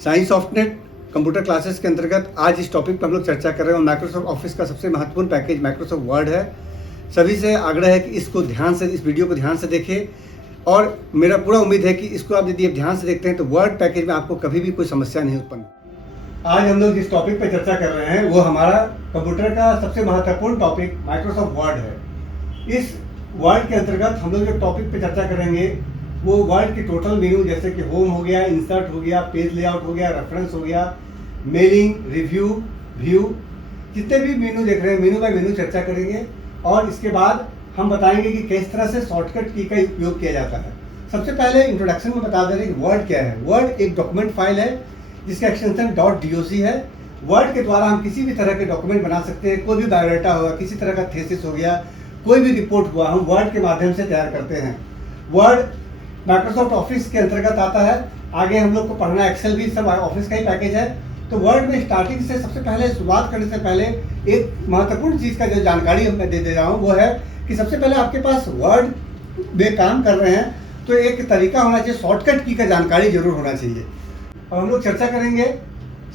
Science of net computer classes के अंतर्गत आज इस टॉपिक पर हम लोग चर्चा कर रहे हैं। माइक्रोसॉफ्ट ऑफिस का सबसे महत्वपूर्ण पैकेज माइक्रोसॉफ्ट वर्ड है। सभी से आग्रह है कि इसको ध्यान से, इस वीडियो को ध्यान से देखें और मेरा पूरा उम्मीद है कि इसको आप यदि ध्यान से देखते हैं तो वर्ड पैकेज में आपको कभी भी कोई समस्या नहीं उत्पन्न। आज हम लोग जिस टॉपिक पर चर्चा कर रहे हैं वो हमारा कंप्यूटर का सबसे महत्वपूर्ण टॉपिक माइक्रोसॉफ्ट वर्ड है। इस वर्ड के अंतर्गत हम लोग जो टॉपिक पे चर्चा करेंगे वो वर्ड के टोटल मेनू, जैसे कि होम हो गया, इंसर्ट हो गया, पेज लेआउट हो गया, रेफरेंस हो गया, मेलिंग, रिव्यू, व्यू, जितने भी मेनू देख रहे हैं मेनू बाय मेनू चर्चा करेंगे। और इसके बाद हम बताएंगे कि किस तरह से शॉर्टकट की का उपयोग किया जाता है। सबसे पहले इंट्रोडक्शन में बता दे रहे हैं कि वर्ड क्या है। वर्ड एक डॉक्यूमेंट फाइल है जिसका एक्सटेंशन .doc है। वर्ड के द्वारा हम किसी भी तरह के डॉक्यूमेंट बना सकते हैं। कोई भी बायोडाटा होगा, किसी तरह का थीसिस हो गया, कोई भी रिपोर्ट हुआ, हम वर्ड के माध्यम से तैयार करते हैं। वर्ड माइक्रोसॉफ्ट ऑफिस के अंतर्गत आता है। आगे हम लोग को पढ़ना एक्सेल भी सब ऑफिस का ही पैकेज है। तो वर्ड में स्टार्टिंग से सबसे पहले शुरुआत करने से पहले एक महत्वपूर्ण चीज़ का जो जानकारी मैं दे रहा हूँ वो है कि सबसे पहले आपके पास वर्ड में काम कर रहे हैं तो एक तरीका होना चाहिए, शॉर्टकट की का जानकारी जरूर होना चाहिए। और हम लोग चर्चा करेंगे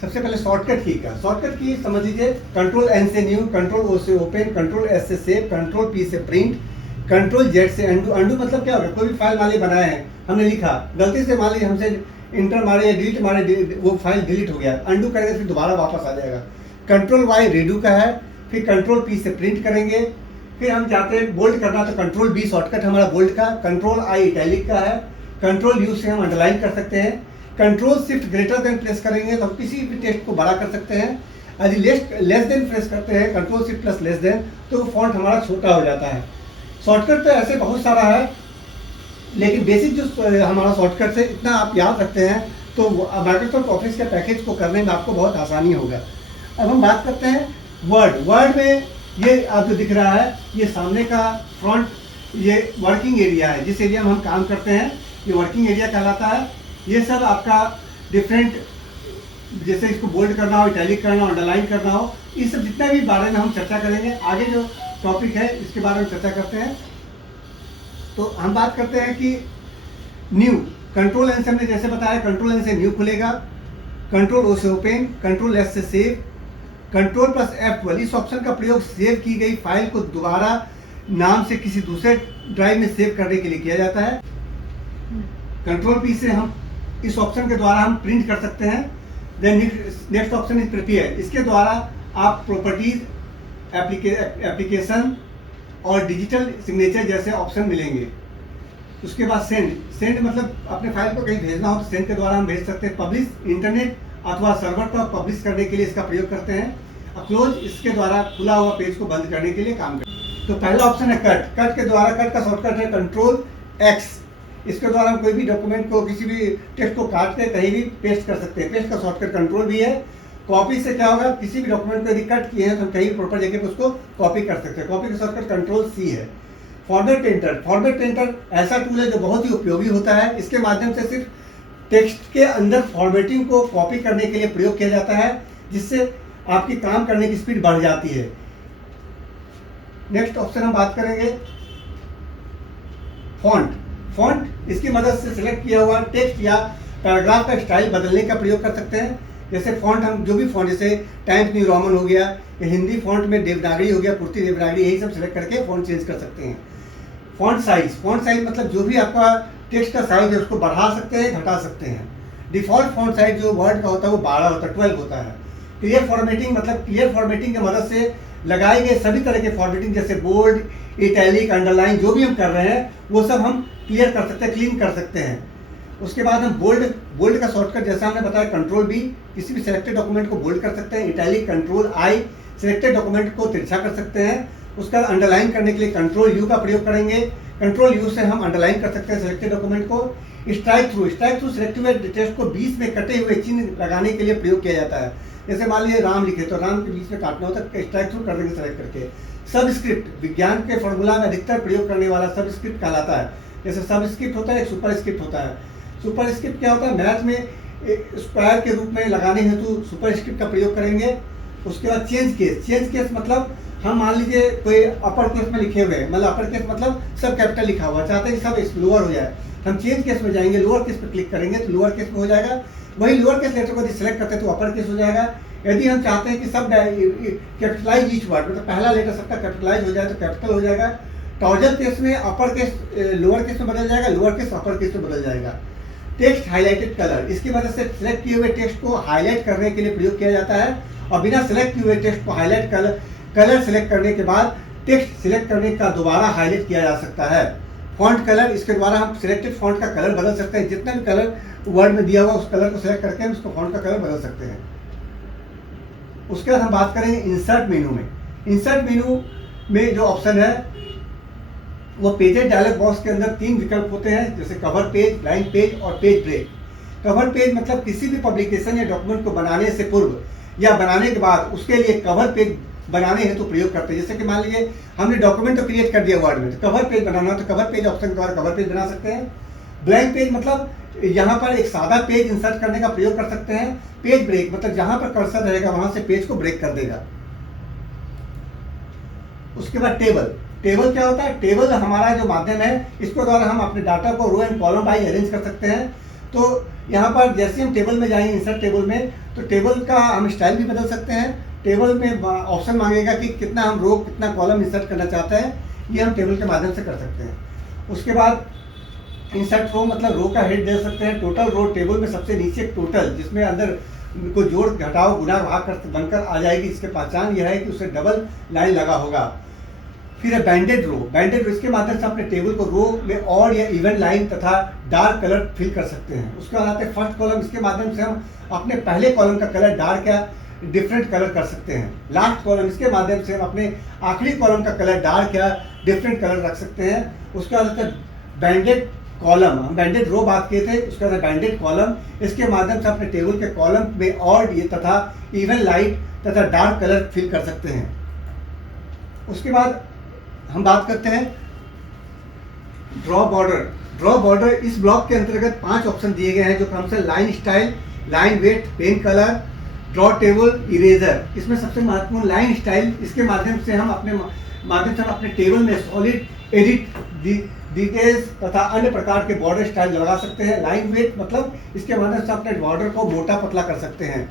सबसे पहले शॉर्टकट की का। शॉर्टकट की समझ लीजिए, कंट्रोल एन से न्यू, कंट्रोल ओ से ओपन, कंट्रोल एस से सेव, कंट्रोल पी से प्रिंट, कंट्रोल जेड से अंडू। अंडू मतलब क्या होगा, कोई भी फाइल मान ली बनाए हैं, हमने लिखा, गलती से मान ली हमसे इंटर मारे या डिलीट मारे, वो फाइल डिलीट हो गया, अंडू करेंगे फिर दोबारा वापस आ जाएगा। कंट्रोल वाई रीडू का है, फिर कंट्रोल पी से प्रिंट करेंगे। फिर हम चाहते हैं बोल्ड करना तो कंट्रोल बी शॉर्टकट हमारा बोल्ड का, कंट्रोल आई इटैलिक का है, कंट्रोल यू से हम अंडरलाइन कर सकते हैं। Control shift greater than press करेंगे तो हम किसी भी टेक्स्ट को बड़ा कर सकते हैं। यदि लेस देन प्रेस करते हैं, control shift plus less than, तो फॉन्ट हमारा छोटा हो जाता है। शॉर्टकट तो ऐसे बहुत सारा है, लेकिन बेसिक जो हमारा शॉर्टकट है इतना आप याद रखते हैं तो माइक्रोसॉफ्ट ऑफिस के पैकेज को करने में आपको बहुत आसानी होगा। अब हम बात करते हैं वर्ड। वर्ड में ये आपको दिख रहा है, ये सामने का फ्रंट, ये वर्किंग एरिया है, जिस एरिया में हम काम करते हैं ये वर्किंग एरिया कहलाता है। ये सब आपका डिफरेंट, जैसे इसको बोल्ड करना हो, इटैलिक करना हो, अंडरलाइन करना हो, इस सब जितने भी बारे में हम चर्चा करेंगे। आगे जो टॉपिक है इसके बारे में चर्चा करते हैं। तो हम बात करते हैं कि न्यू, कंट्रोल एन से हमने जैसे बताया, कंट्रोल एन से न्यू खुलेगा, कंट्रोल ओ से ओपन, कंट्रोल एस से सेव, कंट्रोल प्लस F12 इस ऑप्शन का प्रयोग सेव की गई फाइल को दोबारा नाम से किसी दूसरे ड्राइव में सेव करने के लिए किया जाता है। कंट्रोल पी से हम इस ऑप्शन के द्वारा हम प्रिंट कर सकते हैं। Then next option is prepare, इसके द्वारा आप प्रॉपर्टीज, एप्लीकेशन और डिजिटल सिग्नेचर जैसे ऑप्शन मिलेंगे। उसके बाद सेंड, सेंड मतलब अपने फाइल को कहीं भेजना हो तो सेंड के द्वारा हम भेज सकते हैं। पब्लिश, इंटरनेट अथवा सर्वर पर पब्लिश करने के लिए इसका प्रयोग करते हैं। क्लोज, इसके द्वारा खुला हुआ पेज को बंद करने के लिए काम करते हैं। तो पहला ऑप्शन है कट। कट के द्वारा, कट का शॉर्टकट है कंट्रोल एक्स, इसके द्वारा हम कोई भी डॉक्यूमेंट को, किसी भी टेक्स्ट को काट के कहीं भी पेस्ट कर सकते हैं। पेस्ट का शॉर्टकट कंट्रोल भी है। कॉपी से क्या होगा, किसी भी डॉक्यूमेंट को यदि कट किए हैं तो हम कहीं भी प्रॉपर जगह पे उसको कॉपी कर सकते हैं। कॉपी का शॉर्टकट कंट्रोल सी है। फॉर्मेट प्रिंटर, फॉर्मेट प्रिंटर ऐसा टूल है जो बहुत ही उपयोगी होता है। इसके माध्यम से सिर्फ टेक्स्ट के अंदर फॉर्मेटिंग को कॉपी करने के लिए प्रयोग किया जाता है, जिससे आपकी काम करने की स्पीड बढ़ जाती है। नेक्स्ट ऑप्शन हम बात करेंगे फॉन्ट। फॉन्ट, इसकी मदद से सिलेक्ट किया हुआ टेक्स्ट या पैराग्राफ का स्टाइल बदलने का प्रयोग कर सकते हैं। जैसे फॉन्ट, हम जो भी फॉन्ट, जैसे टाइम्स न्यू रोमन हो गया, या हिंदी फॉन्ट में देवनागरी हो गया, पुर्ती देवनागरी, यही सब सिलेक्ट करके फॉन्ट चेंज कर सकते हैं। फॉन्ट साइज, फॉन्ट साइज मतलब जो भी आपका टेक्स्ट का साइज है उसको बढ़ा सकते हैं, घटा सकते हैं। डिफॉल्ट फॉन्ट साइज जो वर्ड का होता है वो 12 होता है, 12 होता है। क्लियर फॉर्मेटिंग मतलब क्लियर फॉर्मेटिंग की मदद से लगाए गए सभी तरह के फॉर्मेटिंग, जैसे बोल्ड, इटैलिक, अंडरलाइन, जो भी हम कर रहे हैं वो सब हम क्लियर कर सकते हैं, क्लीन कर सकते हैं। उसके बाद हम बोल्ड, बोल्ड का शॉर्टकट जैसा हमने बताया कंट्रोल बी, किसी भी सिलेक्टेड डॉक्यूमेंट को बोल्ड कर सकते हैं। Italic, control I, selected document को तिरछा कर सकते हैं। उसका अंडरलाइन करने के लिए कंट्रोल यू का प्रयोग करेंगे। कंट्रोल यू से हम अंडरलाइन कर सकते हैं सिलेक्टेड डॉक्यूमेंट को। Strike through, strike through selective text को बीच में कटे हुए चिन्ह लगाने के लिए प्रयोग किया जाता है। जैसे मान लीजिए राम लिखे तो राम के बीच में काटना होता है, स्ट्राइक थ्रू कर देंगे सेलेक्ट करके। सबस्क्रिप्ट, विज्ञान के फॉर्मूला में अधिकतर प्रयोग करने वाला सबस्क्रिप्ट कहलाता है। जैसे सबस्क्रिप्ट होता है, एक सुपरस्क्रिप्ट होता है। सुपरस्क्रिप्ट क्या होता है, मैथ में स्क्वायर के रूप में लगाने हेतु सुपरस्क्रिप्ट का प्रयोग करेंगे। उसके बाद चेंज केस, चेंज केस मतलब हम मान लीजिए कोई अपर केस में लिखे हुए हैं, मतलब अपर केस मतलब सब कैपिटल लिखा हुआ, चाहते हैं कि सब लोअर हो जाए, हम चेंज केस में जाएंगे, लोअर केस पे क्लिक करेंगे तो लोअर केस में हो जाएगा। वही लोअर केस लेटर को यदि सिलेक्ट करते हैं तो अपर केस हो जाएगा। यदि हम चाहते हैं कि सब कैपिटलाइज ईच वर्ड, मतलब पहला लेटर सबका कैपिटलाइज हो जाए तो कैपिटल हो जाएगा। टॉर्जल केस में अपर केस लोअर केस में बदल जाएगा, लोअर केस अपर केस में बदल जाएगा। टेक्स्ट हाईलाइटेड कलर, इसकी वजह से सिलेक्ट किए हुए टेक्स्ट को हाईलाइट करने के लिए प्रयोग किया जाता है, और बिना सिलेक्ट किए हुए टेक्स्ट को हाईलाइट कलर सिलेक्ट करने के बाद टेक्स्ट सिलेक्ट करने का दोबारा हाईलाइट किया जा सकता है। फॉन्ट कलर, इसके द्वारा हम सिलेक्टेड फॉन्ट का कलर बदल सकते हैं, जितना भी कलर वर्ड में दिया हुआ उस कलर को सिलेक्ट करके हम उसको फॉन्ट का कलर बदल सकते हैं। उसके बाद हम बात करेंगे इंसर्ट मेनू में। इंसर्ट मेनू में जो ऑप्शन है वो पेजेज डायलॉग बॉक्स के अंदर 3 विकल्प होते हैं, जैसे कवर पेज, लाइन पेज और पेज ब्रेक। कवर पेज मतलब किसी भी पब्लिकेशन या डॉक्यूमेंट को बनाने से पूर्व या बनाने के बाद उसके लिए कवर पेज बनाने हेतु तो प्रयोग करते हैं। जैसे कि मान लीजिए हमने डॉक्यूमेंट तो क्रिएट कर दिया वर्ड में, तो कवर पेज बनाना हो तो कवर पेज ऑप्शन के द्वारा कवर पेज बना सकते हैं। ब्लैंक पेज मतलब यहाँ पर एक सादा पेज इंसर्ट करने का प्रयोग कर सकते हैं। पेज ब्रेक मतलब जहां पर कर्सर रहेगा वहां से पेज को ब्रेक कर देगा। उसके बाद टेबल क्या होता है? टेबल हमारा जो माध्यम है, इसके द्वारा हम अपने डाटा को row and column by arrange कर सकते हैं। तो यहाँ पर जैसे हम टेबल में जाएंगे, इंसर्ट टेबल में, तो टेबल का हम स्टाइल भी बदल सकते हैं। टेबल में ऑप्शन मांगेगा कि कितना हम रो कितना कॉलम इंसर्ट करना चाहते हैं, ये हम टेबल के माध्यम से कर सकते हैं। उसके बाद इंसर्ट रो मतलब रो का हेड दे सकते हैं। टोटल रो, टेबल में सबसे नीचे टोटल, जिसमें अंदर को जोड़ घटाव गुना भाग कर बनकर आ जाएगी। इसके पहचान यह है कि उसे डबल लाइन लगा होगा। फिर है बैंडेड रो। बैंडेड रो, इसके माध्यम से अपने टेबल को रो में ऑड या इवन लाइन तथा डार्क कलर फिल कर सकते हैं। उसके बाद आते हैं फर्स्ट कॉलम, इसके माध्यम से हम अपने पहले कॉलम का कलर डार्क या डिफरेंट कलर कर सकते हैं। लास्ट कॉलम, इसके माध्यम से हम अपने आखिरी कॉलम का कलर डार्क या डिफरेंट कलर रख सकते हैं। उसके बाद आता है बैंडेड कॉलम, हम बैंडेड रो बात किए थे, उसके बाद बैंडेड कॉलम, इसके माध्यम से अपने टेबल के कॉलम में ऑड ये तथा इवन लाइट तथा डार्क कलर फिल कर सकते हैं। उसके बाद हम बात करते हैं ड्रॉ बॉर्डर। ड्रॉ बॉर्डर, इस ब्लॉक के अंतर्गत 5 ऑप्शन दिए गए हैं, जो क्रम से line style, line weight, pen colour, draw table, eraser. इसमें सबसे महत्वपूर्ण लाइन स्टाइल, इसके माध्यम से हम अपने टेबल में सॉलिड एडिट डिटेल्स तथा अन्य प्रकार के बॉर्डर स्टाइल लगा सकते हैं। लाइन वेट मतलब इसके माध्यम से अपने बॉर्डर को मोटा पतला कर सकते हैं।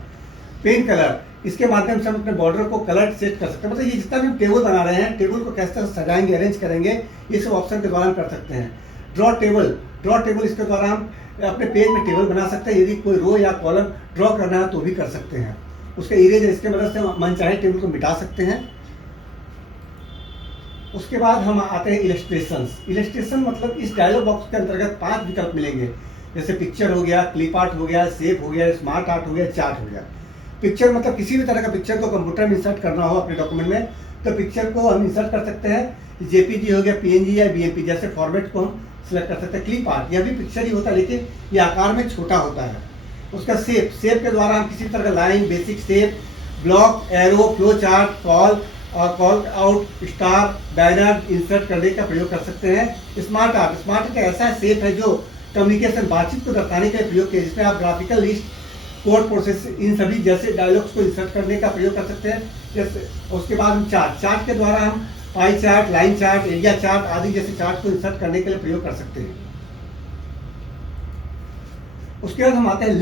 पेन कलर, इसके माध्यम से हम अपने बॉर्डर को कलर सेट कर सकते हैं। मतलब ये जितना भी हम टेबल बना रहे हैं, टेबल को कैसे सजाएंगे, अरेंज करेंगे, ये सब ऑप्शन के द्वारा हम कर सकते हैं। ड्रॉ टेबल, इसके द्वारा हम अपने पेज में टेबल बना सकते हैं। यदि कोई रो या कॉलम ड्रॉ करना है तो भी कर सकते हैं। उसके इरेजर, इसके मदद से हम मनचाहे टेबल को मिटा सकते हैं। उसके बाद हम आते हैं इलस्ट्रेशन मतलब इस डायलॉग बॉक्स के अंतर्गत 5 विकल्प मिलेंगे, जैसे पिक्चर हो गया, क्लिप आर्ट हो गया, शेप हो गया, स्मार्ट आर्ट हो गया, चार्ट हो गया। पिक्चर मतलब किसी भी तरह का पिक्चर को कंप्यूटर में इंसर्ट करना हो अपने डॉक्यूमेंट में, तो पिक्चर को हम इंसर्ट कर सकते हैं। जेपीजी हो गया, पीएनजी या बीएमपी जैसे फॉर्मेट को हम सिलेक्ट कर सकते हैं। क्लिप आर्ट, यह भी पिक्चर ही होता है लेकिन ये आकार में छोटा होता है। उसका शेप के द्वारा हम किसी तरह का line, basic shape, block, arrow, flow chart, call out, star, banner insert करने का प्रयोग कर सकते हैं। स्मार्ट आर्ट एक ऐसा शेप है जो कम्युनिकेशन, बातचीत को दर्शाने के लिए प्रयोग किया, जिसमें आप ग्राफिकल लिस्ट, कोड प्रोसेस, इन सभी जैसे डायलॉग्स को इंसर्ट करने का प्रयोग कर सकते हैं। जैसे उसके बाद हम चार्ट के द्वारा हम pie chart, line chart, area chart आदि जैसे चार्ट को इंसर्ट करने के लिए प्रयोग कर सकते हैं। उसके बाद हम आते हैं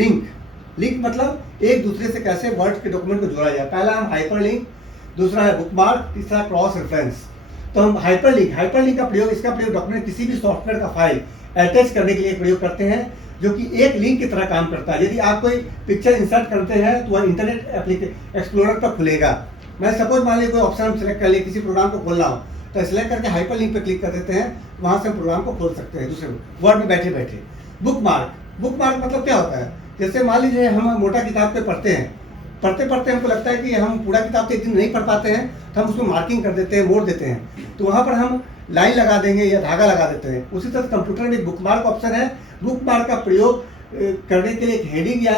लिंक मतलब एक दूसरे से कैसे वर्ड के डॉक्यूमेंट को जोड़ा जाए। पहला हम हाइपरलिंक, दूसरा है बुकमार्क, तीसरा क्रॉस रेफरेंस। तो हम हाइपरलिंक का प्रयोग, इसका प्रयोग डॉक्यूमेंट किसी भी सॉफ्टवेयर का फाइल अटैच करने के लिए प्रयोग करते हैं, जो कि एक लिंक की तरह काम करता है। यदि आप कोई पिक्चर इंसर्ट करते हैं तो वह इंटरनेट एक्सप्लोरर पर खुलेगा। मैं सपोज मान लीजिए कोई ऑप्शन हम सिलेक्ट कर लिए, किसी प्रोग्राम को खोलना हो तो सिलेक्ट करके हाइपर लिंक पर क्लिक कर देते हैं, वहां से हम प्रोग्राम को खोल सकते हैं दूसरे वर्ड में बैठे बैठे। बुकमार्क मतलब क्या होता है? जैसे मान लीजिए हम मोटा किताब पे पढ़ते हमको लगता है कि हम पूरा किताब तो एक दिन नहीं पढ़ पाते हैं, तो हम उसको मार्किंग कर देते हैं, मोड़ देते हैं, तो वहाँ पर हम लाइन लगा देंगे या धागा लगा देते हैं। उसी तरह कंप्यूटर में एक बुकमार्क ऑप्शन है। बुकमार्क का प्रयोग करने के लिए एक हेडिंग या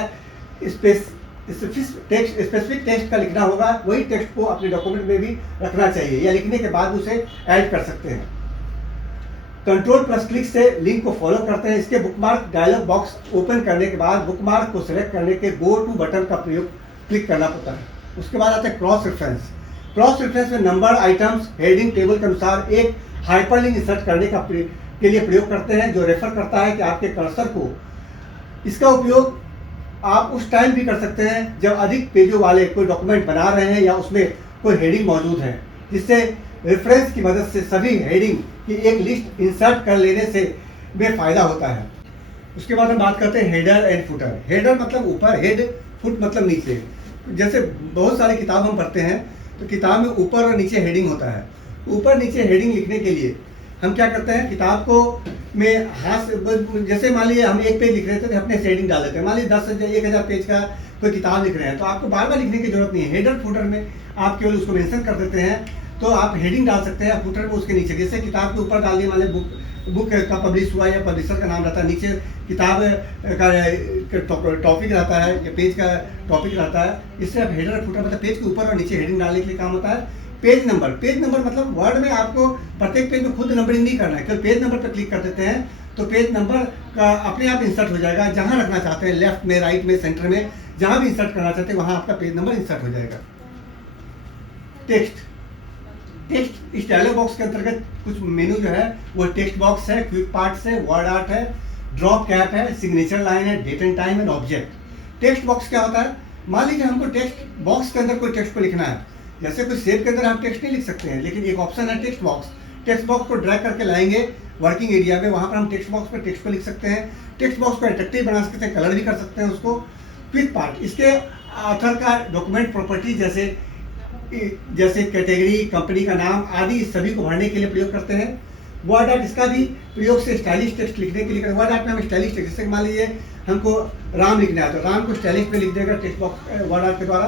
स्पेसिफिक टेक्स्ट का लिखना होगा, वही टेक्स्ट को अपने डॉक्यूमेंट में भी रखना चाहिए या लिखने के बाद उसे ऐड कर सकते हैं। कंट्रोल+क्लिक से लिंक को फॉलो करते हैं। इसके बुकमार्क डायलॉग बॉक्स ओपन करने के बाद बुकमार्क को सिलेक्ट करने के गो टू बटन का प्रयोग क्लिक करना पड़ता है। उसके बाद आता है क्रॉस रेफरेंस में नंबर, आइटम्स, हेडिंग, टेबल के अनुसार एक हाइपरलिंक इंसर्ट करने के लिए प्रयोग करते हैं, जो रेफर करता है कि आपके कर्सर को। इसका उपयोग आप उस टाइम भी कर सकते हैं जब अधिक पेजों वाले कोई डॉक्यूमेंट बना रहे हैं या उसमें कोई हेडिंग मौजूद है, जिससे रेफरेंस की मदद से सभी हेडिंग की एक लिस्ट इंसर्ट कर लेने से में फ़ायदा होता है। उसके बाद हम बात करते हैं हेडर एंड फुटर। हेडर मतलब ऊपर, हेड, फुट मतलब नीचे। जैसे बहुत सारी किताब हम पढ़ते हैं तो किताब में ऊपर और नीचे हेडिंग होता है। ऊपर नीचे हेडिंग लिखने के लिए हम क्या करते हैं, किताब को में हाथ से, जैसे मान लीजिए हम एक पेज लिख रहे थे तो अपने से हेडिंग डाल देते हैं। मान लीजिए 10,000 पेज का कोई किताब लिख रहे हैं तो आपको बार बार लिखने की जरूरत नहीं है। हेडर फुटर में आप केवल उसको मेंशन कर देते हैं तो आप हेडिंग डाल सकते हैं, फुटर में उसके नीचे, जैसे किताब के ऊपर डाल दिए, मान लीजिए बुक का पब्लिश हुआ या पब्लिशर का नाम रहता है, नीचे किताब का टॉपिक रहता है या पेज का टॉपिक रहता है। इससे आप हेडर फुटर मतलब पेज के ऊपर और नीचे हेडिंग डालने के लिए काम होता है। पेज नंबर मतलब वर्ड में आपको प्रत्येक पेज में खुद नंबरिंग नहीं करना है, केवल पेज नंबर पर क्लिक कर देते हैं तो पेज नंबर का अपने आप इंसर्ट हो जाएगा। जहां रखना चाहते हैं, लेफ्ट में, राइट में, सेंटर में, जहां भी इंसर्ट करना चाहते हैं वहां आपका पेज नंबर इंसर्ट हो जाएगा। टेक्स्ट इस डायलॉग बॉक्स के अंतर्गत कुछ मेनू जो है वो टेक्स्ट बॉक्स है, क्विक पार्ट्स है, वर्ड आर्ट है, ड्रॉप कैप है, सिग्नेचर लाइन है, date and time and object. Text box क्या होता है, मान लीजिए हमको टेक्स्ट बॉक्स के अंदर कोई टेक्स्ट को लिखना है, जैसे कोई सेव के अंदर हम टेक्स्ट नहीं लिख सकते हैं, लेकिन एक ऑप्शन है टेक्स्ट बॉक्स। टेक्स्ट बॉक्स को ड्रैग करके लाएंगे वर्किंग एरिया में, वहां पर हम टेक्स्ट बॉक्स पर टेक्स्ट को लिख सकते हैं। टेक्स्ट बॉक्स को अट्रैक्टिव बना सकते हैं, कलर भी कर सकते हैं उसको। क्विक पार्ट, इसके ऑथर का डॉक्यूमेंट प्रॉपर्टी जैसे कैटेगरी, कंपनी का नाम आदि सभी को भरने के लिए प्रयोग करते हैं। वर्ड आर्ट, इसका भी प्रयोग से स्टाइलिश टेक्स्ट लिखने के लिए करते हैं। वर्ड आर्ट में हम स्टाइलिश टेक्स्ट, जैसे मान लीजिए हमको राम लिखना है तो राम को स्टाइलिश में लिख देगा टेक्स्ट बॉक्स वर्ड आर्ट के द्वारा।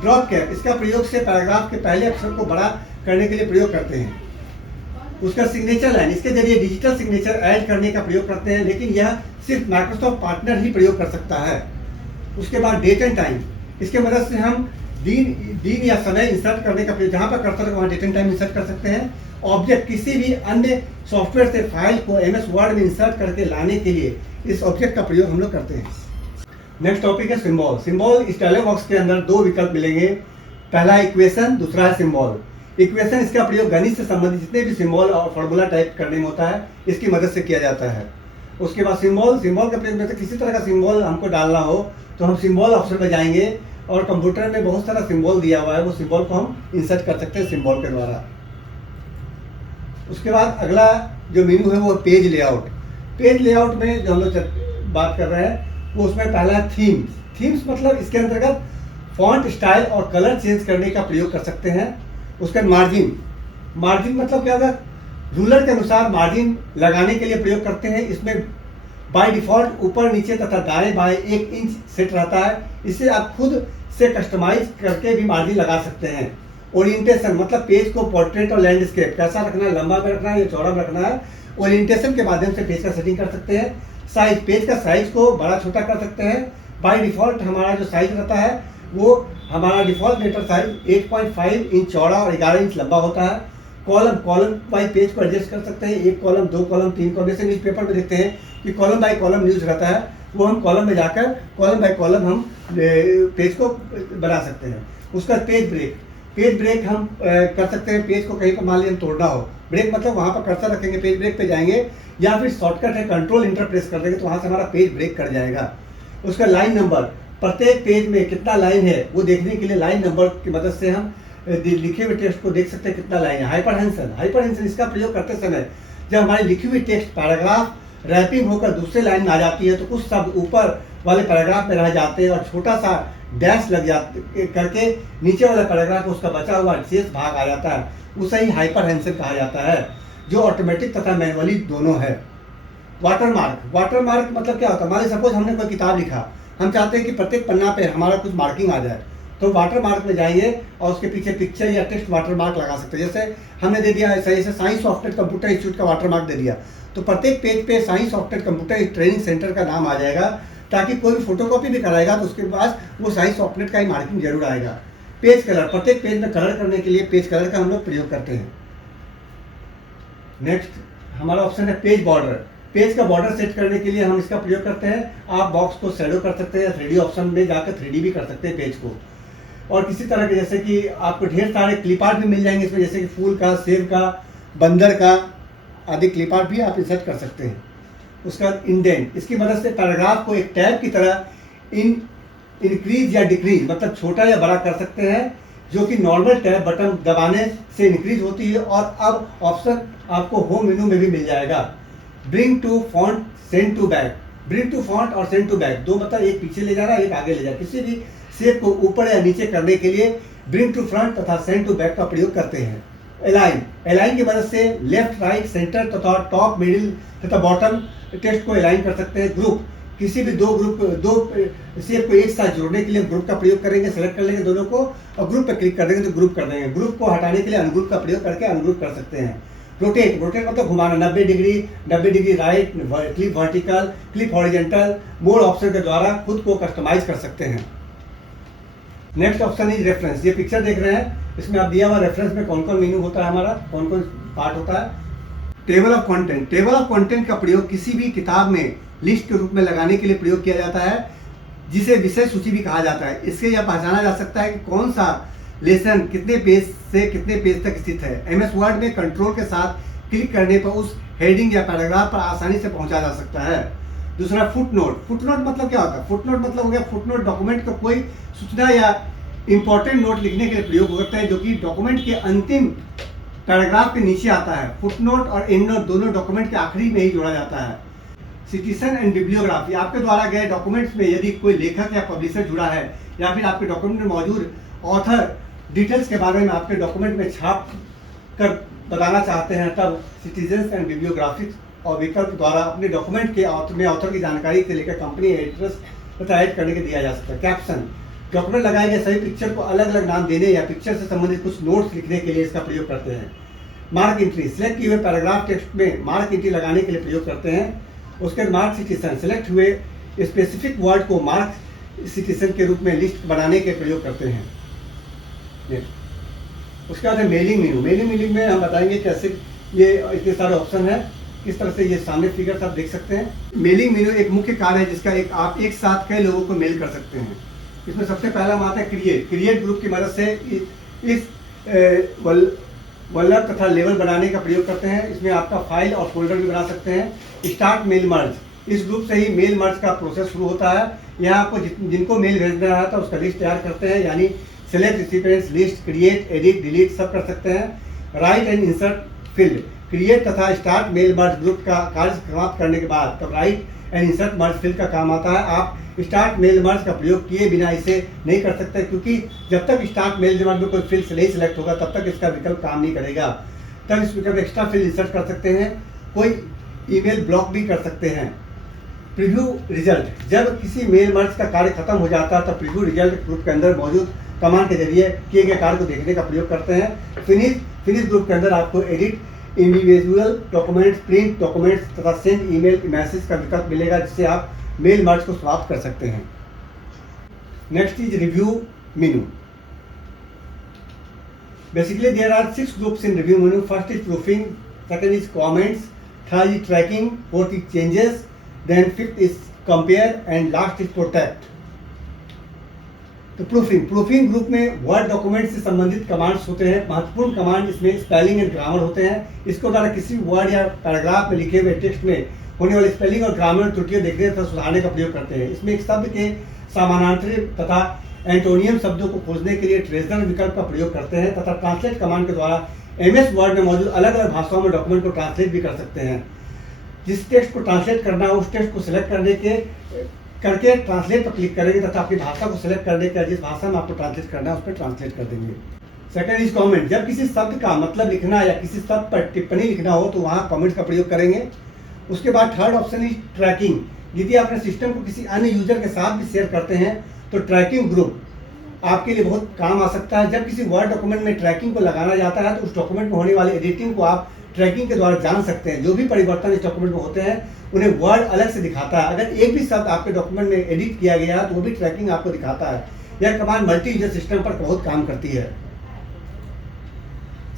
ड्रॉप कैप, इसका प्रयोग से पैराग्राफ के पहले अक्षर को बड़ा करने के लिए प्रयोग करते हैं। उसका सिग्नेचर लाइन, इसके जरिए डिजिटल सिग्नेचर ऐड करने का प्रयोग करते हैं, लेकिन यह सिर्फ माइक्रोसॉफ्ट पार्टनर ही प्रयोग कर सकता है। उसके बाद डेट एंड टाइम, इसके मदद से हम दिन या समय इंसर्ट करने का प्रयोग, जहाँ पर कर्सर वहाँ डेट एंड टाइम इंसर्ट कर सकते हैं। ऑब्जेक्ट, किसी भी अन्य सॉफ्टवेयर से फाइल को MS वर्ड में इंसर्ट करके लाने के लिए इस ऑब्जेक्ट का प्रयोग हम लोग करते हैं। नेक्स्ट टॉपिक है सिंबल। सिंबल, इस डायलॉग बॉक्स के अंदर दो विकल्प मिलेंगे, पहला इक्वेशन, दूसरा है सिंबल। इक्वेशन, इसका प्रयोग गणित से संबंधित जितने भी सिंबल और फॉर्मूला टाइप करने में होता है इसकी मदद से किया जाता है। उसके बाद सिंबल का प्रयोग में से किसी तरह का सिंबल हमको डालना हो तो हम सिंबल ऑप्शन में जाएंगे और कंप्यूटर में बहुत सारा सिंबल दिया हुआ है, वो सिंबल को हम इंसर्ट कर सकते हैं सिंबल के द्वारा। उसके बाद अगला जो मेनू है वो पेज लेआउट। पेज लेआउट में जो हम लोग बात कर रहे हैं वो उसमें पहला थीम्स मतलब इसके अंतर्गत फॉन्ट स्टाइल और कलर चेंज करने का प्रयोग कर सकते हैं। उसके बाद मार्जिन मतलब क्या होगा, रूलर के अनुसार मार्जिन लगाने के लिए प्रयोग करते हैं। इसमें बाय डिफॉल्ट ऊपर नीचे तथा दाएं बाएं 1 इंच सेट रहता है, इसे आप खुद से कस्टमाइज करके भी मार्जिन लगा सकते हैं। ओरिएंटेशन मतलब पेज को पोर्ट्रेट और लैंडस्केप कैसा रखना है, लंबा में रखना है या चौड़ा में रखना है, ओरिएंटेशन के माध्यम से पेज का सेटिंग कर सकते हैं। साइज, पेज का साइज को बड़ा छोटा कर सकते हैं। बाय डिफॉल्ट हमारा जो साइज रहता है वो हमारा डिफॉल्ट लेटर साइज 8.5 इंच चौड़ा और 11 इंच लंबा होता है। कॉलम बाई पेज को एडजस्ट कर सकते हैं, 1 कॉलम, 2 कॉलम, 3 कॉलम, जैसे न्यूज़पेपर में देखते हैं कि कॉलम बाय कॉलम न्यूज़ रहता है, वो हम कॉलम में जाकर कॉलम बाय कॉलम हम पेज को बना सकते हैं। उसका पेज ब्रेक हम कर सकते हैं, पेज को कहीं पर मान लीजिए हम तोड़ना हो, ब्रेक मतलब वहाँ पर कर्सर रखेंगे, पेज ब्रेक पे जाएंगे, या फिर शॉर्टकट है कंट्रोल इंटर प्रेस कर देंगे तो वहाँ से हमारा पेज ब्रेक कर जाएगा। उसका लाइन नंबर, प्रत्येक पेज में कितना लाइन है वो देखने के लिए लाइन नंबर की मदद से हम लिखे हुए टेक्स्ट को देख सकते हैं कितना लाइन है। हाइपरटेंशन इसका प्रयोग करते समय जब हमारी लिखी हुई टेक्स्ट पैराग्राफ रैपिंग होकर दूसरे लाइन में आ जाती है तो कुछ शब्द ऊपर वाले पैराग्राफ में रह जाते हैं और छोटा सा डैश लग जाते करके नीचे वाला पैराग्राफ उसका बचा हुआ शेष भाग आ जाता है, उसे ही हाइपरटेंशन कहा जाता है, जो ऑटोमेटिक तथा मैनुअली दोनों है। वाटरमार्क मतलब क्या होता है, मान लीजिए सपोज हमने कोई किताब लिखा, हम चाहते हैं कि प्रत्येक पन्ना पे हमारा कुछ मार्किंग आ जाए, तो वाटरमार्क में जाएंगे और उसके पीछे पिक्चर या टेक्स्ट वाटरमार्क लगा सकते हैं। जैसे हमने दे दिया ऐसे साइंस सॉफ्टवेयर कंप्यूटर इंस्टीट्यूट का वाटरमार्क दे दिया, तो प्रत्येक पेज पे science software computer training centre का नाम आ जाएगा, ताकि कोई भी फोटोकॉपी भी कराएगा तो उसके पास वो साइंस सॉफ्टवेयर का ही मार्किंग जरूर आएगा। पेज कलर, प्रत्येक पेज में कलर करने के लिए पेज कलर का हम लोग प्रयोग करते हैं। नेक्स्ट हमारा ऑप्शन है पेज बॉर्डर। पेज का बॉर्डर सेट करने के लिए हम इसका प्रयोग करते हैं। आप बॉक्स को शैडो कर सकते हैं, 3D ऑप्शन में जाकर 3D भी कर सकते हैं पेज को। और किसी तरह के जैसे कि आपको ढेर सारे क्लिप आर्ट भी मिल जाएंगे इसमें, जैसे कि फूल का, सेब का, बंदर का आदि क्लिप आर्ट भी आप इंसर्ट कर सकते हैं। उसका इंडेंट, इसकी मदद से पैराग्राफ को एक टैब की तरह इंक्रीज या डिक्रीज मतलब छोटा या बड़ा कर सकते हैं, जो कि नॉर्मल टैब बटन दबाने से इंक्रीज होती है। और अब ऑप्शन आपको होम मेनू में भी मिल जाएगा। Bring to font, send to back. Bring to font और सेंड टू बैक, दो मतलब एक पीछे ले जाना, एक आगे ले जाना। किसी भी शेप को ऊपर या नीचे करने के लिए ब्रिंग टू फ्रंट तथा सेंड टू बैक का प्रयोग करते हैं। अलाइन, अलाइन की मदद से लेफ्ट, राइट, सेंटर तथा टॉप, मिडिल तथा बॉटम टेक्स्ट को अलाइन कर सकते हैं। ग्रुप, किसी भी दो शेप को एक साथ जोड़ने के लिए ग्रुप का प्रयोग करेंगे। सेलेक्ट कर लेंगे दोनों को और ग्रुप पर क्लिक कर देंगे तो ग्रुप कर देंगे। ग्रुप को हटाने के लिए अनग्रुप का प्रयोग करके अनग्रुप कर सकते हैं। रोटेट, रोटेट मतलब घुमाना, 90 degree right, clip vertical, clip horizontal, mode option के द्वारा खुद को कस्टमाइज कर सकते हैं। Next option is reference. ये पिक्चर देख रहे हैं, इसमें आप दिया हुआ रेफरेंस में कौन कौन मीनिंग होता है, हमारा कौन कौन पार्ट होता है। Table of content, table of content का प्रयोग किसी भी किताब में लिस्ट के रूप में लगाने के लिए प्रयोग किया जाता है, जिसे विषय सूची भी कहा जाता है। इससे यह पहचाना जा सकता है कि कौन सा लेसन कितने पेज से कितने पेज तक स्थित है। एमएस वर्ड में कंट्रोल के साथ क्लिक करने पर उस हेडिंग या पैराग्राफ पर आसानी से पहुंचा जा सकता है। दूसरा फुट नोट। फुट नोट मतलब क्या होता है? फुट नोट मतलब हो गया, फुट नोट डॉक्यूमेंट का कोई सूचना या इंपॉर्टेंट नोट लिखने के लिए प्रयोग होता है, जो कि डॉक्यूमेंट के अंतिम पैराग्राफ के नीचे आता है। फुट नोट और एंड नोट दोनों डॉक्यूमेंट के आखिरी में ही जोड़ा जाता है। सिटीजन एंड बिब्लियोग्राफी, आपके द्वारा गए डॉक्यूमेंट्स में यदि कोई लेखक या पब्लिशर जुड़ा है या फिर आपके डॉक्यूमेंट में मौजूद ऑथर डिटेल्स के बारे में आपके डॉक्यूमेंट में छाप कर बताना चाहते हैं, तब सिटीजन एंड बिब्लियोग्राफी और विकल्प द्वारा अपने डॉक्यूमेंट के ऑथर की जानकारी से लेकर कंपनी एड्रेस तथा ऐड करने के दिया जा सकता है। कैप्शन, डॉक्यूमेंट लगाए गए सभी पिक्चर को अलग अलग नाम देने या पिक्चर से संबंधित कुछ नोट्स लिखने के लिए इसका प्रयोग करते हैं। मार्क एंट्री, सिलेक्ट किए हुए पैराग्राफ टेक्स्ट में मार्क एंट्री लगाने के लिए प्रयोग करते हैं। उसके बाद मार्क सिटीजन, सिलेक्ट हुए स्पेसिफिक वर्ड को मार्क सिटीजन के रूप में लिस्ट बनाने के प्रयोग करते हैं। उसके बाद है मेलिंग मेनू। मेलिंग मेनू में हम बताएंगे कैसे ये इतने सारे ऑप्शन है, किस तरह से ये सामने फिगर आप देख सकते हैं। मेलिंग मेनू एक मुख्य कार्य है जिसका आप एक साथ कई लोगों को मेल कर सकते हैं। इसमें सबसे पहला हम आता है क्रिएट। क्रिएट ग्रुप की मदद से इस वल्लभ तथा लेवल बनाने का प्रयोग करते हैं। इसमें आपका फाइल और फोल्डर भी बना सकते हैं। स्टार्ट मेल मर्ज, इस ग्रुप से ही मेल मर्ज का प्रोसेस शुरू होता है। यहाँ आपको जिनको मेल भेजना रहा था उसका लिस्ट तैयार करते हैं, यानी select recipients list, create, edit, delete सब कर सकते हैं। Write and insert field, create तथा स्टार्ट मेल मर्ज ग्रुप का कार्य समाप्त करने के बाद तब write and insert merge field का काम आता है। आप स्टार्ट मेल मर्ज का प्रयोग किए बिना इसे नहीं कर सकते, क्योंकि जब तक स्टार्ट मेल मर्ज में कोई फील्ड नहीं सिलेक्ट होगा तब तक इसका विकल्प काम नहीं करेगा। तब इस विकल्प एक्स्ट्रा फील्ड इंसर्ट कर सकते हैं। कोई ईमेल ब्लॉक भी कर सकते हैं। प्रीव्यू रिजल्ट, जब किसी मेल मर्ज का कार्य खत्म हो जाता है तब प्रीव्यू रिजल्ट ग्रुप के अंदर मौजूद कमांड के जरिए किए गए कार्य को देखने का प्रयोग करते हैं। फिनिश ग्रुप के अंदर आपको edit individual documents, print documents तथा सेंड ईमेल मैसेज का विकल्प मिलेगा, जिससे आप मेल मर्ज को समाप्त कर सकते हैं। Next is review menu. Basically there are 6 groups in review menu. First is proofing, second is comments, third is tracking, fourth is changes, then fifth is compare and last is protect. तो proofing group में word document से संबंधित commands होते हैं। महत्वपूर्ण command इसमें spelling and grammar होते हैं। इसको द्वारा किसी वर्ड या पैराग्राफ में लिखे हुए टेक्स्ट में होने वाले स्पेलिंग और ग्रामर त्रुटियां देखने तथा सुधारने का प्रयोग करते हैं। इसमें एक शब्द के समानांतर तथा एंटोनियम शब्दों को खोजने के लिए ट्रेजर विकल्प का प्रयोग करते हैं तथा ट्रांसलेट कमांड के द्वारा एमएस वर्ड में मौजूद अलग अलग भाषाओं में डॉक्यूमेंट को ट्रांसलेट भी कर सकते हैं। जिस टेक्स्ट को ट्रांसलेट करना हो उस टेक्स्ट को सिलेक्ट करके ट्रांसलेट पर क्लिक करेंगे तथा अपनी भाषा को सिलेक्ट करने के जिस भाषा में आपको ट्रांसलेट करना है उस पर ट्रांसलेट कर देंगे। सेकंड इज कमेंट, जब किसी शब्द का मतलब लिखना या किसी शब्द पर टिप्पणी लिखना हो तो वहाँ कमेंट का प्रयोग करेंगे। उसके बाद थर्ड ऑप्शन इज ट्रैकिंग, यदि आप अपने सिस्टम को किसी अन्य यूजर के साथ भी शेयर करते हैं तो ट्रैकिंग ग्रुप आपके लिए बहुत काम आ सकता है। जब किसी वर्ड डॉक्यूमेंट में ट्रैकिंग को लगाना जाता है तो उस डॉक्यूमेंट में होने वाली एडिटिंग को आप ट्रैकिंग के द्वारा जान सकते हैं। जो भी परिवर्तन इस डॉक्यूमेंट में होते हैं उन्हें वर्ड अलग से दिखाता है। अगर एक भी शब्द आपके डॉक्यूमेंट में एडिट किया गया है तो वो भी ट्रैकिंग आपको दिखाता है। यह कमांड मल्टी यूजर सिस्टम पर बहुत काम करती है।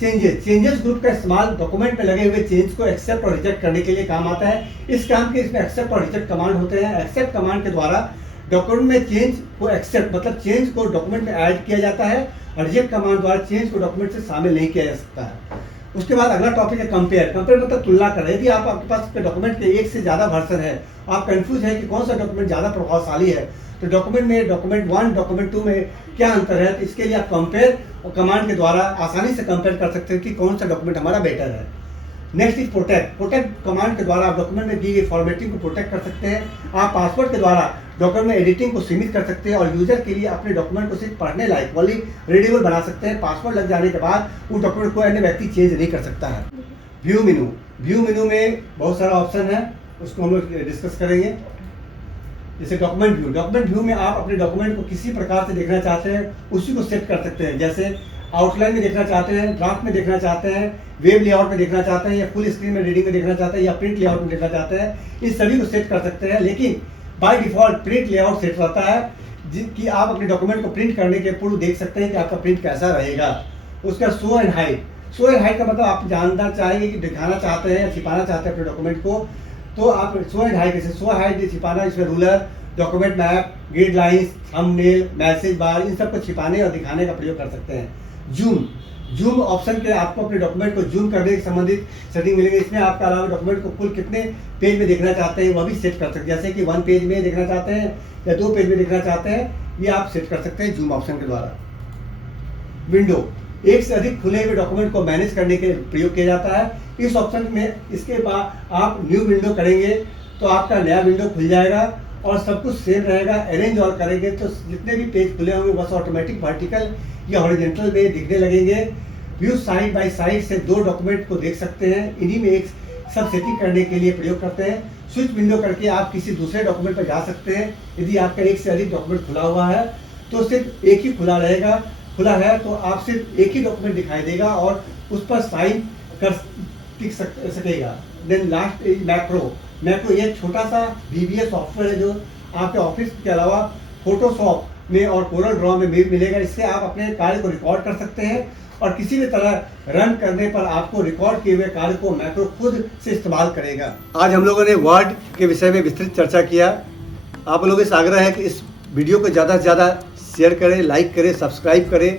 चेंजेस ग्रुप का इस्तेमाल डॉक्यूमेंट में लगे हुए चेंज को एक्सेप्ट और रिजेक्ट करने के लिए काम आता है। इस काम के इसमें एक्सेप्ट और रिजेक्ट कमांड होते हैं। एक्सेप्ट कमांड के द्वारा डॉक्यूमेंट में चेंज को एक्सेप्ट मतलब चेंज को डॉक्यूमेंट में ऐड किया जाता है और रिजेक्ट कमांड द्वारा चेंज को डॉक्यूमेंट से शामिल नहीं किया जा सकता है। उसके बाद अगला टॉपिक है कंपेयर। कंपेयर मतलब तुलना करना। यदि आपके पास डॉक्यूमेंट के एक से ज़्यादा वर्जन है, आप कंफ्यूज है कि कौन सा डॉक्यूमेंट ज़्यादा प्रभावशाली है, तो डॉक्यूमेंट में डॉक्यूमेंट 1 डॉक्यूमेंट 2 में क्या अंतर है, तो इसके लिए आप कंपेयर और कमांड के द्वारा आसानी से कंपेयर कर सकते हैं कि कौन सा डॉक्यूमेंट हमारा बेटर है। Next is protect. Protect command के द्वारा आप डॉक्यूमेंट में दी गई फॉर्मेटिंग को प्रोटेक्ट कर सकते हैं। आप पासवर्ड के द्वारा डॉक्यूमेंट में एडिटिंग को सीमित कर सकते हैं और यूजर के लिए अपने डॉक्यूमेंट को सिर्फ पढ़ने लायक वाली रीडेबल बना सकते हैं। पासवर्ड लग जाने के बाद वो डॉक्यूमेंट को अन्य व्यक्ति चेंज नहीं कर सकता है। व्यू मेनू। व्यू मेनू में बहुत सारा ऑप्शन है, उसको हम लोग डिस्कस करेंगे। जैसे डॉक्यूमेंट व्यू। डॉक्यूमेंट व्यू में आप अपने डॉक्यूमेंट को किसी प्रकार से देखना चाहते हैं उसी को सेट कर सकते हैं। जैसे आउटलाइन में देखना चाहते हैं, ड्राफ्ट में देखना चाहते हैं, वेब लेआउट में देखना चाहते हैं, या फुल स्क्रीन में रीडिंग में देखना चाहते हैं, या प्रिंट लेआउट में देखना चाहते हैं, इन सभी को सेट कर सकते हैं। लेकिन by default print layout set रहता है, जिनकी आप अपने डॉक्यूमेंट को प्रिंट करने के पूर्व देख सकते हैं कि आपका प्रिंट कैसा रहेगा। उसका show and hide. Show and hide का मतलब आप जानना चाहेंगे कि दिखाना चाहते हैं या छिपाना चाहते हैं अपने डॉक्यूमेंट को, तो आप शो एंड हाइड कैसे, शो हाइड छिपाना, इसमें ruler, document map, grid lines, thumbnail, message bar, इन सब को छिपाने और दिखाने का प्रयोग कर सकते हैं। जूम। जूम ऑप्शन के आपको अपने डॉक्यूमेंट को जूम करने से संबंधित सेटिंग मिलेंगे। इसमें आपका अलावा डॉक्यूमेंट को कुल कितने पेज में देखना चाहते हैं वह भी सेट कर सकते हैं। जैसे कि 1 पेज में देखना चाहते हैं या 2 पेज में देखना चाहते हैं, ये आप सेट कर सकते हैं जूम ऑप्शन के द्वारा। विंडो। एक से अधिक खुले हुए डॉक्यूमेंट को मैनेज करने के प्रयोग किया जाता है। इस ऑप्शन में इसके बाद आप न्यू विंडो करेंगे तो आपका नया विंडो खुल जाएगा और सब कुछ सेम रहेगा। अरेंज और करेंगे तो जितने भी पेज खुले होंगे बस ऑटोमेटिक वर्टिकल या हॉरिजॉन्टल में दिखने लगेंगे। व्यू साइड बाय साइड से 2 डॉक्यूमेंट को देख सकते हैं। इन्हीं में एक सब सेटिंग करने के लिए प्रयोग करते हैं। स्विच विंडो करके आप किसी दूसरे डॉक्यूमेंट पर जा सकते हैं। यदि आपका एक से अधिक डॉक्यूमेंट खुला हुआ है तो सिर्फ एक ही खुला रहेगा। खुला है तो आप सिर्फ एक ही डॉक्यूमेंट दिखाई देगा और उस पर साइन कर टिक सकेगा। Then last is macro. Macro ये छोटा सा VBA सॉफ्टवेयर है जो आपके ऑफिस के अलावा फोटोशॉप में और कोरल ड्रॉ में भी मिलेगा। इससे आप अपने कार्य को रिकॉर्ड कर सकते हैं और किसी भी तरह रन करने पर आपको रिकॉर्ड किए हुए कार्य को मैक्रो खुद से इस्तेमाल करेगा। आज हम लोगों ने वर्ड के विषय में विस्तृत चर्चा किया। आप लोगों से आग्रह है कि इस वीडियो को ज़्यादा से ज़्यादा शेयर करें, लाइक करें, सब्सक्राइब करें।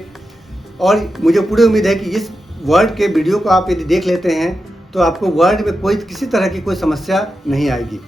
और मुझे पूरी उम्मीद है कि इस वर्ड के वीडियो को आप यदि देख लेते हैं तो आपको वर्ड में कोई किसी तरह की कोई समस्या नहीं आएगी।